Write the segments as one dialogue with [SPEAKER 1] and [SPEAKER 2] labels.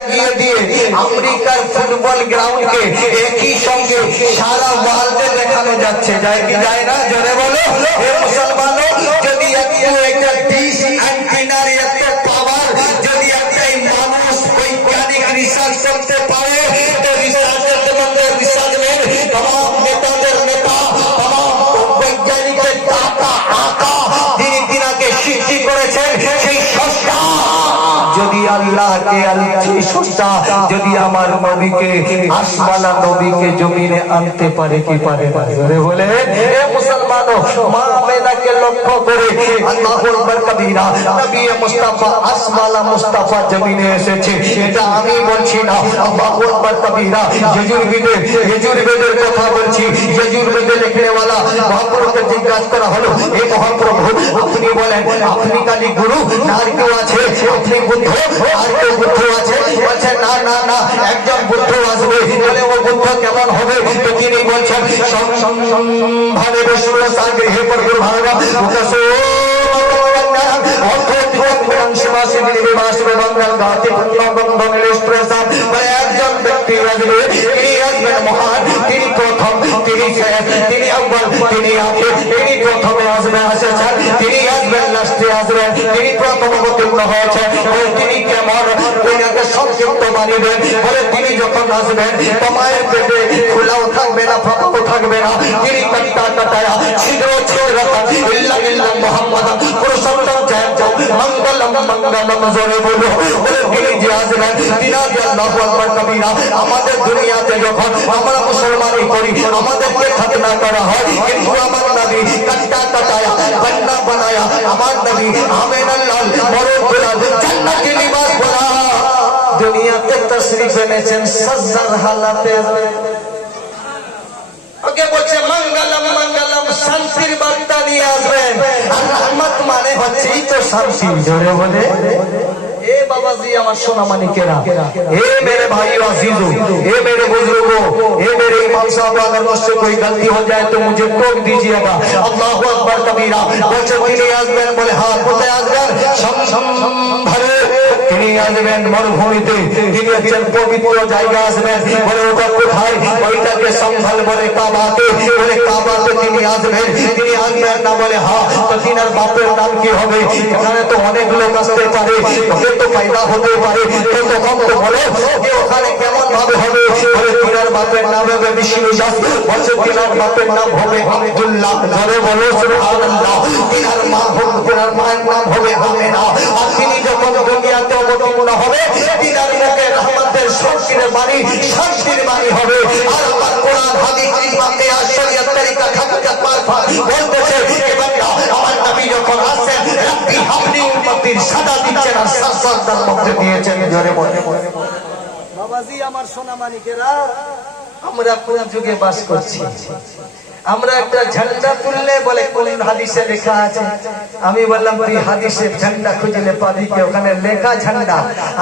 [SPEAKER 1] দিয়ে দিয়ে আমেরিকার ফুটবল গ্রাউন্ডকে একই সঙ্গে সারা ওয়ার্ল্ডে দেখানো যাচ্ছে। যায় কি যায় না? জোরে বলো। হে মুসলমান যদি একটু পাওয়ার যদি একটা মানুষ বৈজ্ঞানিক রিসার্চ করতে পারে আল্লাহকে আলছি সুস্তা যদি আমার নবীকে, আসমানা নবীকে জমিনে আনতে পারে কি পারে পারে বলে এ মুসলমানো মা লক্ষ্য করে নবী মুস্তাফা, আসমানা মুস্তাফা জমিনে এসেছে। এটা আমি না আল্লাহু আকবার কবিরা যজুর্বেদে যজুর্বেদের কথা বলছি যজুর্বেদে লিখনে वाला মহাপ্রভুকে জিজ্ঞাসা করা হলো হে মহাপ্রভু আপনি বলেন আপনি কালী গুরু আর কেউ আছে আপনি বুদ্ধ আর কেউ বুদ্ধ আছে বলছেন না না না একজন বুদ্ধ আসবে বলে ও বুদ্ধ কেমন হবে তো তিনি বলছেন ভাবে বিষ্ণু সাগরে হে প্রভু ভাগা মুখসো একজন ব্যক্তি আসবে তিনি আসবেন মহান, তিনি প্রথম, তিনি তিনি আব্বাল, তিনি আগে তিনি প্রথমে আসবেন তিনি তিনি তিনি তিনাকে তিনি যখন আসবেন তোমায়ের পেটে খোলাও থাকবে না ফাঁকাও থাকবে না। তিনি কাট্টা কাটায়া ছিদ্র ছিদ্র ইল্লা ইল্লা মোহাম্মদ পুরুষোত্তম জয় জয় মঙ্গলম মঙ্গলম বলো তিনি যে আসবেন, তিনা যে আল্লাহু আকবার কবিরা আমাদের দুনিয়াতে যখন আমরা মুসলমানি করি, আমাদেরকে খাতনা করা হয়। কিন্তু আমার নবী কাট্টা কাটায়া বন্না বানায়া, আমার নবী আমেন আল্লাহ মরদ বলা জান্নাতি লিবাস বলা দুনিয়াতে তশরিফ এনেছেন সজ্জার হালাতে। ওকে বলছে, মঙ্গলম মঙ্গলম, শান্তির বার্তা নিয়ে আসবেন। আর রহমত মানে হচ্ছেই তো শান্তি। জোরে বলে। ए बाबा जी আমার সোনা মানিকেরা ए मेरे भाइयों अजीजों ए मेरे बुजुर्गों ए मेरे इमाम साहब अगर मुझसे कोई गलती हो जाए तो मुझे टोक दीजिएगा अल्लाह अकबर कबीरा বলছে তিনি আসবেন বলে হ্যাঁ কোথায় আসবেন সম সম ভরে তিনি আসবেন মরুভূমিতে তিনি একজন পবিত্র জায়গা আসবেন বলে ওটা কোথায় ওইটাকে সম্ভল বলে কাবাতে বলে কাবাতে তিনি আসবেন তিনি আসবেন না বলে হ্যাঁ তো তিনার বাপের নাম কি হবে এখানে তো অনেক লোক আসতে পারে ওদের তো ফায়দা হতে পারে। তো তখন তো বলে যে ওখানে কেমন ভাবে হবে? বলে তিনার বাপের নাম হবে বিষ্ণু বলছে তিনার বাপের নাম হবে আব্দুল্লাহ। ধরে বলো, সুবহানাল্লাহ, তিনার মা হবে তিনার মায়ের নাম হবে আমেনা। আর তিনি যখন দুনিয়াতে অবতীর্ণ হবে, তিনার মুখে রহমতের শান্তির বাণী শান্তির বাণী হবে। আর কোরআন হাদিস, ইমামে শরীয়ত, তরিকা খাকা পার বলতেছে এ বান্দা আমার নবী যখন আসেন রব্বি হাবলি উম্মতির সাদা দিচ্ছেন আর সাসাদার মধ্যে দিয়েছেন জোরে বলে
[SPEAKER 2] বাবাজি আমার সোনা মানিকেরা
[SPEAKER 1] আমরা কোন যুগে বাস করছি। আমরা একটা ঝান্ডা তুললে বলে কোন হাদিসে লেখা আছে? আমি বললাম তুই হাদিসের ঝান্ডা খুঁজলে পাবি কি? ওখানে লেখা ঝান্ডা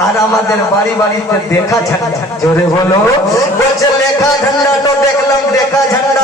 [SPEAKER 1] আর আমাদের বাড়ি বাড়িতে দেখা ঝান্ডা। জোরে বলো। বলছে লেখা ঝান্ডা তো দেখলাম দেখা ঝান্ডা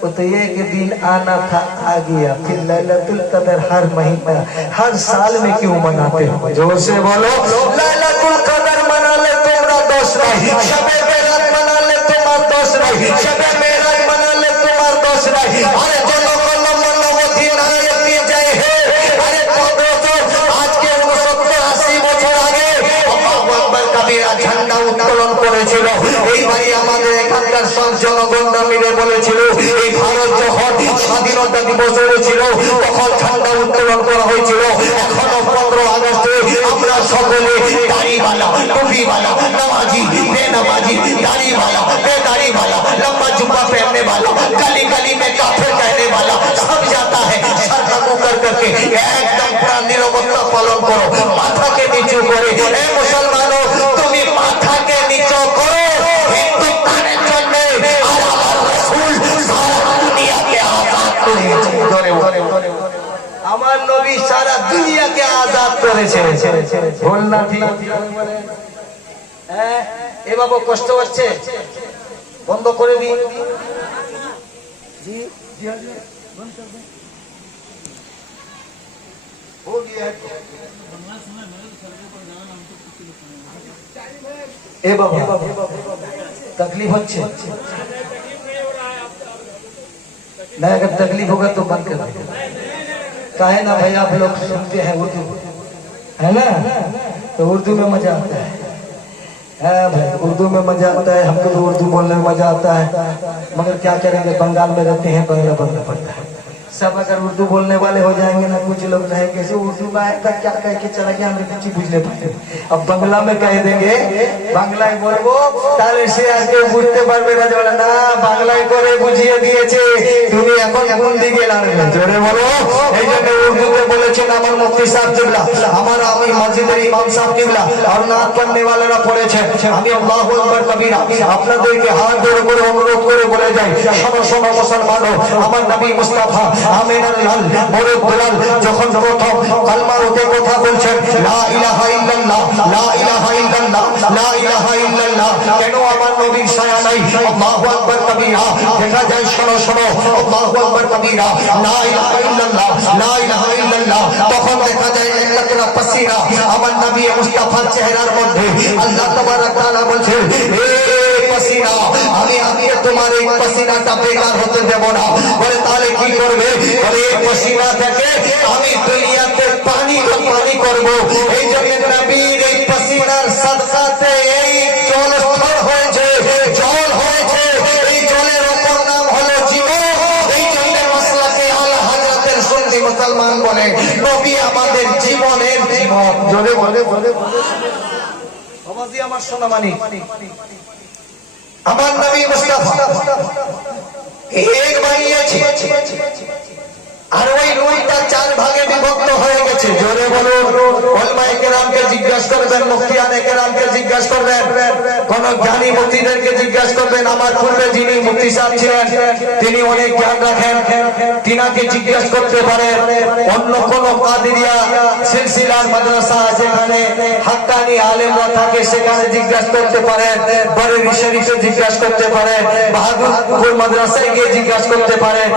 [SPEAKER 1] वो तो एक दिन आना था, आ गया, फिर लैलतुल कदर हर महीना। हर साल में क्यों मनाते हो ज़ोर से बोलो लैलतुल कदर मना ले तुम्हारा दोस्त नहीं। शबे मेराज मना ले तुम्हारा दोस्त नहीं। शबे मेराज मना ले तुम्हारा दोस्त नहीं। अरे বছরে ছিল, তখন ঠান্ডা উত্তোলন করা হয়েছিল। এখনও পনেরো আগস্টে আমরা সকলে দাড়িওয়ালা, টুপিওয়ালা, নামাজি
[SPEAKER 3] বে নামাজি দাড়িওয়ালা বে দাড়িওয়ালা লম্বা জুম্বা পহননে ভালো কালি কালি মে কাফের আমার
[SPEAKER 1] নবী সারা দুনিয়াকে আজাদ করেছে। ভুল না হ্যাঁ, এ বাবু কষ্ট হচ্ছে? বন্ধ করে দিই। তকলিফ হচ্ছে? नहीं अगर तकलीफ़ होगा तो बंद कर काहे ना भाई आप लोग सुनते हैं उर्दू। है ना? तो उर्दू में मज़ा आता है। है भाई, उर्दू में मज़ा आता है, हमको तो उर्दू बोलने में मज़ा आता है। मगर क्या करेंगे? बंगाल में रहते हैं बंगला बोलना पड़ता है। सब अगर उर्दू बोलने वाले हो जाएंगे ना कुछ लोग कहेंगे कैसे उर्दू में आएगा क्या कह के चला गया हमें कुछ बुझ नहीं पाते अब बांग्ला में कह देंगे বাংলায় বলবো তাহলে সে আজকে বুঝতে পারবে না যে বলে, না বাংলায় করে বুঝিয়ে দিয়েছে তুমি এখন কোন দিকে লাগবে জোরে বলো এই জন্য উর্দুতে বলেছেন আমার মুফতি সাহেব কিবলা আমার আমি মসজিদের ইমাম সাহেব কিবলা আর নাচ পড়নে ওয়ালারা পড়েছে আমি আল্লাহু আকবার কবিরা আপনাদেরকে হাত ধরে করে অনুরোধ করে বলে যাই শোনো শোনো মুসলমান আমার নবী মুস্তাফা যখন প্রথম কালমার ওতে কথা বলছেন ইলাহা ইল্লাল্লাহ ইলাহা ইল্লাল্লাহ ইলাহা ইল্লাল্লাহ, কেন আমার নবীর ছায়া নাই? আল্লাহু আকবার কবিরা, দেখা যায় শোনো শোনো, আল্লাহু আকবার ইলাহা ইল্লাল্লাহ ইলাহা ইল্লাল্লাহ, তখন দেখা যায় পাসিনা আমার নবী মুস্তাফার চেহারার মধ্যে আল্লাহ তাবারক তাআলা বলছেন, এ পাসিনা আমি আমি তোমার এই পাসিনাটা বেকার হতে দেব না। বলে তাহলে কি করবে? বলে এই পাসিনা থেকে আমি দুনিয়াতে পানি পানি করব। এই জন্য নবীর এই পাসিনার সাদকাতে এই জল স্থল হয়েছে জল হয়েছে। এই জলের অপর নাম হলো জীবন। এই জন্য মশলাকে আল হাজরাতের সুন্নি মুসলমান বলে নবী আমাদের জীবনের জীবন। জোরে বলে বলে বলে।
[SPEAKER 2] আমার সোনা মানিক
[SPEAKER 1] আমার নবী মুস্তাফা। এক বানিয়েছে। আর ওই রুইটা চার ভাগে বিভক্ত হয়ে গেছে। জোরে বলুন। করবেন মুফতিয়ানে কেরামকে জিজ্ঞাসা করবেন। কোন জ্ঞানী মুফতিদেরকে জিজ্ঞাসা করবেন, আমার পূর্বে যিনি মুফতি সাহেব ছিলেন, তিনি অনেক জ্ঞান রাখেন। তিনাকে জিজ্ঞাসা করতে পারেন অন্য কোন কাদিরিয়া সিলসিলার মাদ্রাসা যেখানে হাক্কানি আলেমরা থাকে, সেখানে জিজ্ঞাসা করতে পারেন বরেলি শরীফে জিজ্ঞাসা করতে পারেন বাহাদুরপুর মাদ্রাসায় গিয়ে জিজ্ঞাসা করতে পারেন